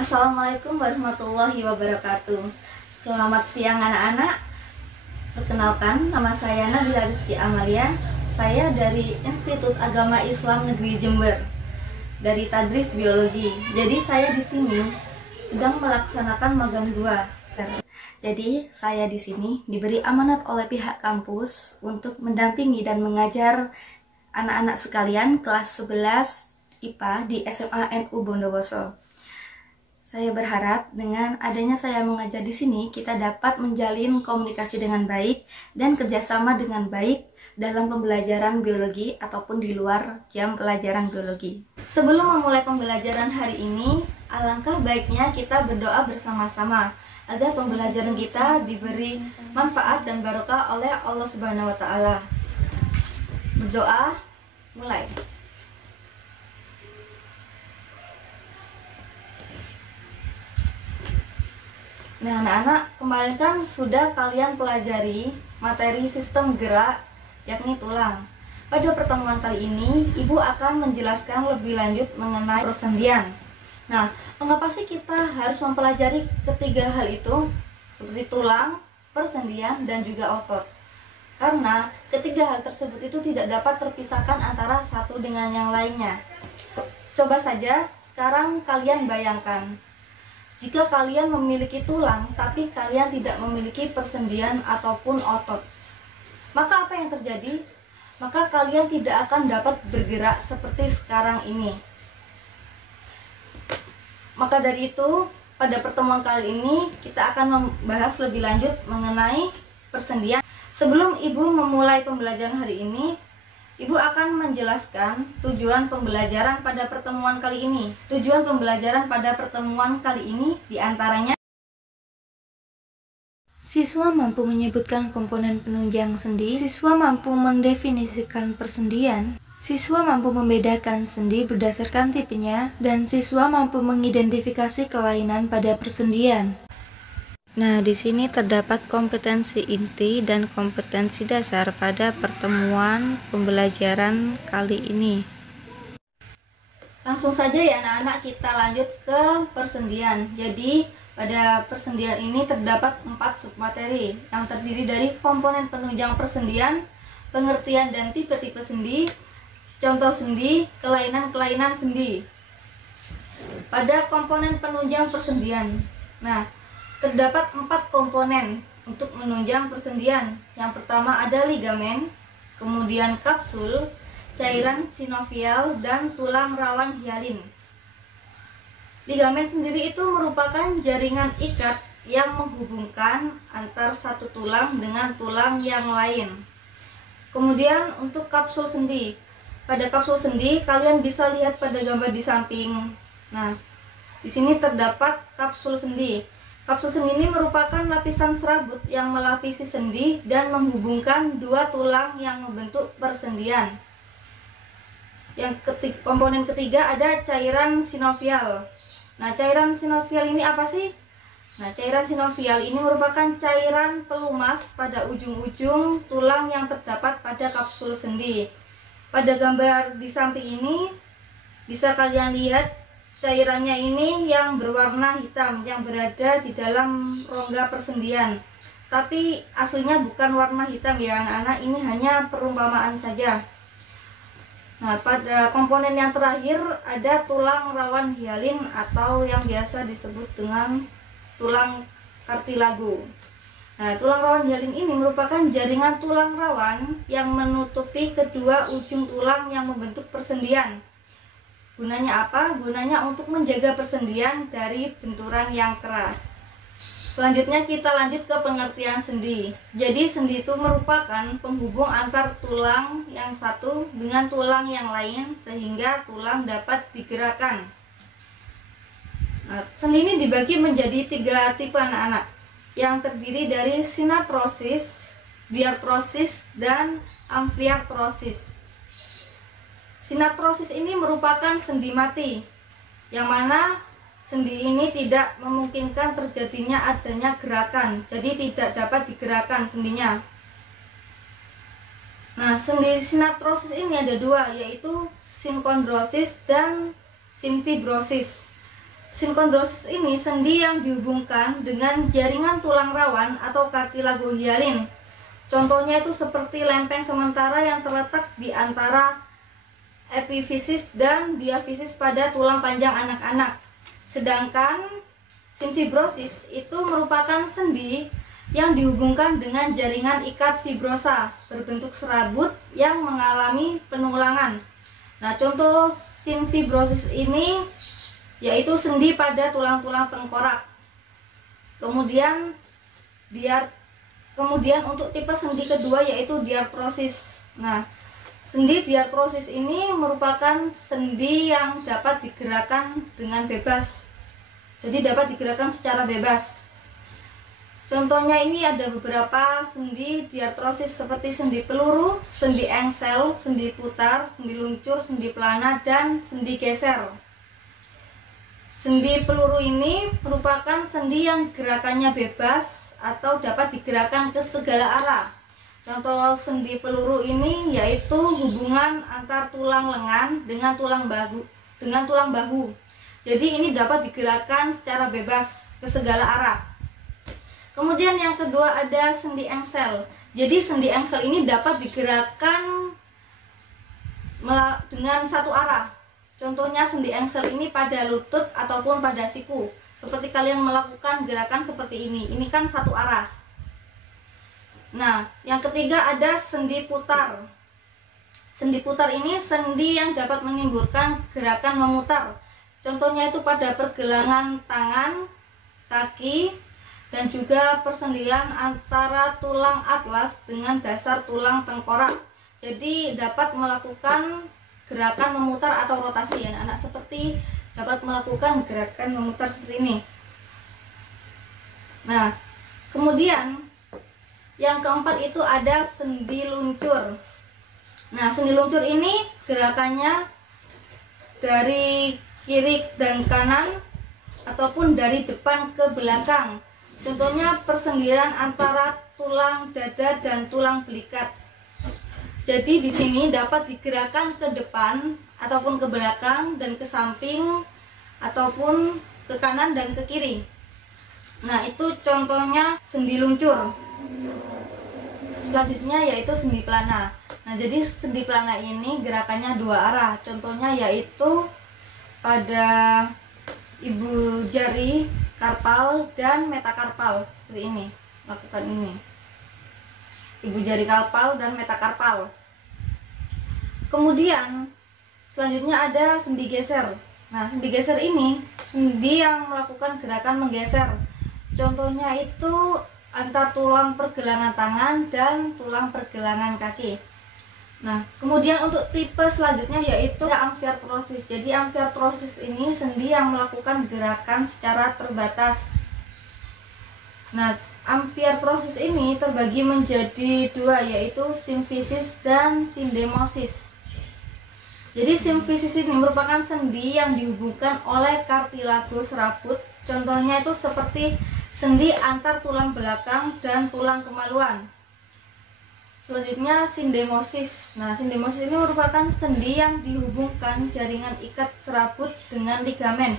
Assalamualaikum warahmatullahi wabarakatuh. Selamat siang anak-anak. Perkenalkan, nama saya Nabila Rizky Amalia. Saya dari Institut Agama Islam Negeri Jember, dari Tadris Biologi. Jadi saya di sini sedang melaksanakan magang 2. Jadi saya di sini diberi amanat oleh pihak kampus untuk mendampingi dan mengajar anak-anak sekalian kelas 11 IPA di SMA NU Bondowoso. Saya berharap dengan adanya saya mengajar di sini, kita dapat menjalin komunikasi dengan baik dan kerjasama dengan baik dalam pembelajaran biologi ataupun di luar jam pelajaran biologi. Sebelum memulai pembelajaran hari ini, alangkah baiknya kita berdoa bersama-sama agar pembelajaran kita diberi manfaat dan barokah oleh Allah Subhanahu wa Ta'ala. Berdoa, mulai. Nah, anak-anak, kemarin kan sudah kalian pelajari materi sistem gerak, yakni tulang. Pada pertemuan kali ini, Ibu akan menjelaskan lebih lanjut mengenai persendian. Nah, mengapa sih kita harus mempelajari ketiga hal itu, seperti tulang, persendian, dan juga otot? Karena ketiga hal tersebut itu tidak dapat terpisahkan antara satu dengan yang lainnya. Coba saja, sekarang kalian bayangkan. Jika kalian memiliki tulang, tapi kalian tidak memiliki persendian ataupun otot, maka apa yang terjadi? Maka kalian tidak akan dapat bergerak seperti sekarang ini. Maka dari itu, pada pertemuan kali ini, kita akan membahas lebih lanjut mengenai persendian. Sebelum Ibu memulai pembelajaran hari ini, Ibu akan menjelaskan tujuan pembelajaran pada pertemuan kali ini. Tujuan pembelajaran pada pertemuan kali ini diantaranya: siswa mampu menyebutkan komponen penunjang sendi, siswa mampu mendefinisikan persendian, siswa mampu membedakan sendi berdasarkan tipenya, dan siswa mampu mengidentifikasi kelainan pada persendian. Nah, di sini terdapat kompetensi inti dan kompetensi dasar pada pertemuan pembelajaran kali ini. Langsung saja ya anak-anak, kita lanjut ke persendian. Jadi, pada persendian ini terdapat 4 submateri yang terdiri dari komponen penunjang persendian, pengertian dan tipe-tipe sendi, contoh sendi, kelainan-kelainan sendi. Pada komponen penunjang persendian, terdapat 4 komponen untuk menunjang persendian. Yang pertama ada ligamen, kemudian kapsul, cairan sinovial, dan tulang rawan hialin. Ligamen sendiri itu merupakan jaringan ikat yang menghubungkan antar satu tulang dengan tulang yang lain. Kemudian untuk kapsul sendi. Pada kapsul sendi kalian bisa lihat pada gambar di samping. Nah, di sini terdapat kapsul sendi. Kapsul sendi ini merupakan lapisan serabut yang melapisi sendi dan menghubungkan dua tulang yang membentuk persendian. Komponen ketiga ada cairan sinovial. Nah, cairan sinovial ini apa sih? Nah, cairan sinovial ini merupakan cairan pelumas pada ujung-ujung tulang yang terdapat pada kapsul sendi. Pada gambar di samping ini bisa kalian lihat cairannya ini yang berwarna hitam yang berada di dalam rongga persendian. Tapi aslinya bukan warna hitam ya anak-anak, ini hanya perumpamaan saja. Nah, pada komponen yang terakhir ada tulang rawan hialin atau yang biasa disebut dengan tulang kartilago. Nah, tulang rawan hialin ini merupakan jaringan tulang rawan yang menutupi kedua ujung tulang yang membentuk persendian. Gunanya apa? Gunanya untuk menjaga persendian dari benturan yang keras. Selanjutnya kita lanjut ke pengertian sendi. Jadi sendi itu merupakan penghubung antar tulang yang satu dengan tulang yang lain sehingga tulang dapat digerakkan. Nah, sendi ini dibagi menjadi 3 tipe anak-anak yang terdiri dari sinartrosis, diartrosis, dan amfiartrosis. Sinartrosis ini merupakan sendi mati, yang mana sendi ini tidak memungkinkan terjadinya adanya gerakan, jadi tidak dapat digerakkan sendinya. Nah, sendi sinartrosis ini ada 2, yaitu sinkondrosis dan sinfibrosis. Sinkondrosis ini sendi yang dihubungkan dengan jaringan tulang rawan atau kartilago hialin. Contohnya itu seperti lempeng sementara yang terletak di antara epifisis dan diafisis pada tulang panjang anak-anak. Sedangkan sinfibrosis itu merupakan sendi yang dihubungkan dengan jaringan ikat fibrosa berbentuk serabut yang mengalami penulangan. Nah, contoh sinfibrosis ini yaitu sendi pada tulang-tulang tengkorak. Kemudian untuk tipe sendi kedua yaitu diartrosis. Nah, sendi diartrosis ini merupakan sendi yang dapat digerakkan dengan bebas. Jadi dapat digerakkan secara bebas. Contohnya ini ada beberapa sendi diartrosis seperti sendi peluru, sendi engsel, sendi putar, sendi luncur, sendi pelana, dan sendi geser. Sendi peluru ini merupakan sendi yang gerakannya bebas atau dapat digerakkan ke segala arah. Contoh sendi peluru ini yaitu hubungan antar tulang lengan dengan tulang bahu. Jadi ini dapat digerakkan secara bebas ke segala arah. Kemudian yang kedua ada sendi engsel. Jadi sendi engsel ini dapat digerakkan dengan satu arah. Contohnya sendi engsel ini pada lutut ataupun pada siku. Seperti kalian melakukan gerakan seperti ini. Ini kan satu arah. Nah, yang ketiga ada sendi putar. Sendi putar ini sendi yang dapat menimbulkan gerakan memutar. Contohnya itu pada pergelangan tangan, kaki, dan juga persendian antara tulang atlas dengan dasar tulang tengkorak. Jadi dapat melakukan gerakan memutar atau rotasi ya anak, seperti dapat melakukan gerakan memutar seperti ini. Nah, kemudian yang keempat itu ada sendi luncur. Nah, sendi luncur ini gerakannya dari kiri dan kanan ataupun dari depan ke belakang. Contohnya persendian antara tulang dada dan tulang belikat. Jadi di sini dapat digerakkan ke depan ataupun ke belakang dan ke samping ataupun ke kanan dan ke kiri. Nah, itu contohnya sendi luncur. Selanjutnya yaitu sendi pelana. Nah, jadi sendi pelana ini gerakannya dua arah. Contohnya yaitu pada ibu jari karpal dan metakarpal seperti ini. Lakukan ini. Ibu jari karpal dan metakarpal. Kemudian selanjutnya ada sendi geser. Nah, sendi geser ini sendi yang melakukan gerakan menggeser. Contohnya itu antar tulang pergelangan tangan dan tulang pergelangan kaki. Nah, kemudian untuk tipe selanjutnya yaitu amfiartrosis. Jadi amfiartrosis ini sendi yang melakukan gerakan secara terbatas. Nah, amfiartrosis ini terbagi menjadi dua, yaitu simfisis dan sindemosis. Jadi simfisis ini merupakan sendi yang dihubungkan oleh kartilago serabut. Contohnya itu seperti sendi antar tulang belakang dan tulang kemaluan. Selanjutnya sindemosis. Nah, sindemosis ini merupakan sendi yang dihubungkan jaringan ikat serabut dengan ligamen.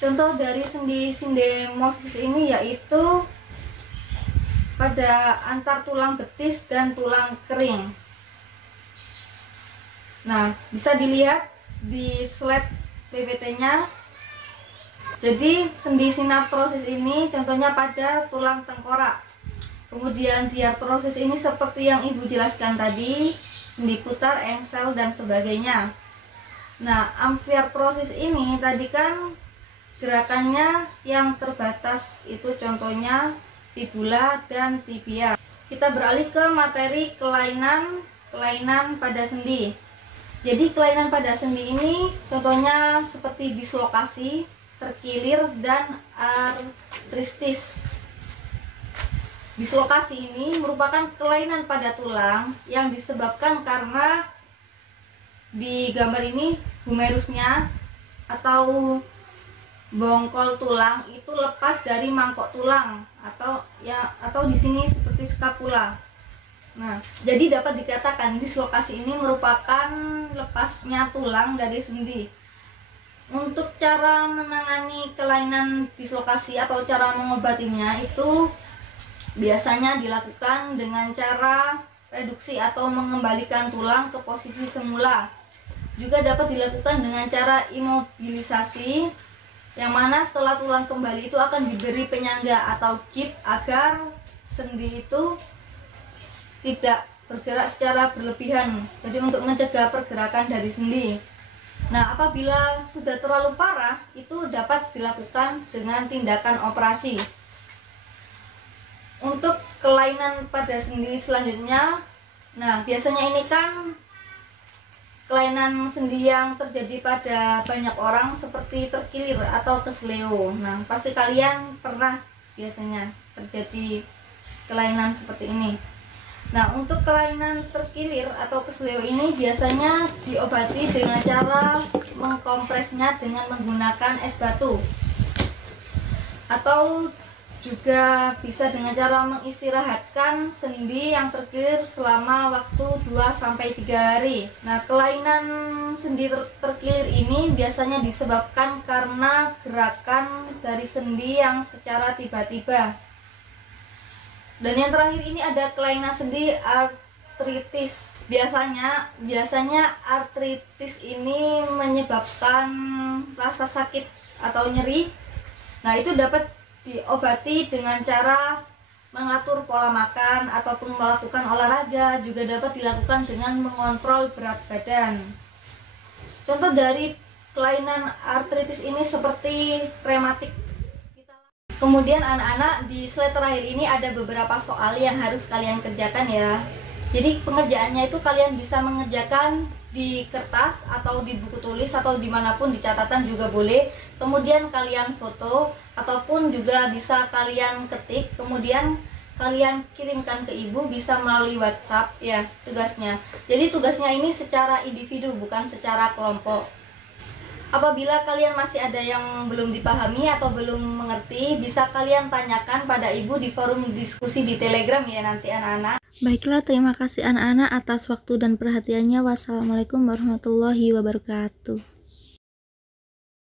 Contoh dari sendi sindemosis ini yaitu pada antar tulang betis dan tulang kering. Nah, bisa dilihat di slide PPT-nya. Jadi sendi sinartrosis ini contohnya pada tulang tengkorak. Kemudian diartrosis ini seperti yang ibu jelaskan tadi, sendi putar, engsel, dan sebagainya. Nah, amfiartrosis ini tadi kan gerakannya yang terbatas, itu contohnya fibula dan tibia. Kita beralih ke materi kelainan pada sendi. Jadi kelainan pada sendi ini contohnya seperti dislokasi, terkilir, dan artristis. Dislokasi ini merupakan kelainan pada tulang yang disebabkan karena di gambar ini humerusnya atau bongkol tulang itu lepas dari mangkok tulang atau di sini seperti skapula. Nah, jadi dapat dikatakan dislokasi ini merupakan lepasnya tulang dari sendi. Untuk cara menangani kelainan dislokasi atau cara mengobatinya itu biasanya dilakukan dengan cara reduksi atau mengembalikan tulang ke posisi semula. Juga dapat dilakukan dengan cara imobilisasi, yang mana setelah tulang kembali itu akan diberi penyangga atau gip agar sendi itu tidak bergerak secara berlebihan. Jadi untuk mencegah pergerakan dari sendi. Nah, apabila sudah terlalu parah, itu dapat dilakukan dengan tindakan operasi. Untuk kelainan pada sendi selanjutnya, nah biasanya ini kan kelainan sendi yang terjadi pada banyak orang seperti terkilir atau kesleo. Nah, pasti kalian pernah biasanya terjadi kelainan seperti ini. Nah, untuk kelainan terkilir atau kesleo ini biasanya diobati dengan cara mengkompresnya dengan menggunakan es batu, atau juga bisa dengan cara mengistirahatkan sendi yang terkilir selama waktu 2-3 hari. Nah, kelainan sendi terkilir ini biasanya disebabkan karena gerakan dari sendi yang secara tiba-tiba. Dan yang terakhir ini ada kelainan sendi artritis. Biasanya artritis ini menyebabkan rasa sakit atau nyeri. Nah, itu dapat diobati dengan cara mengatur pola makan ataupun melakukan olahraga. Juga dapat dilakukan dengan mengontrol berat badan. Contoh dari kelainan artritis ini seperti rematik. Kemudian anak-anak, di slide terakhir ini ada beberapa soal yang harus kalian kerjakan ya. Jadi pengerjaannya itu kalian bisa mengerjakan di kertas atau di buku tulis atau dimanapun, di catatan juga boleh. Kemudian kalian foto ataupun juga bisa kalian ketik, kemudian kalian kirimkan ke ibu, bisa melalui WhatsApp ya tugasnya. Jadi tugasnya ini secara individu, bukan secara kelompok. Apabila kalian masih ada yang belum dipahami atau belum mengerti, bisa kalian tanyakan pada ibu di forum diskusi di Telegram ya nanti anak-anak. Baiklah, terima kasih anak-anak atas waktu dan perhatiannya. Wassalamualaikum warahmatullahi wabarakatuh.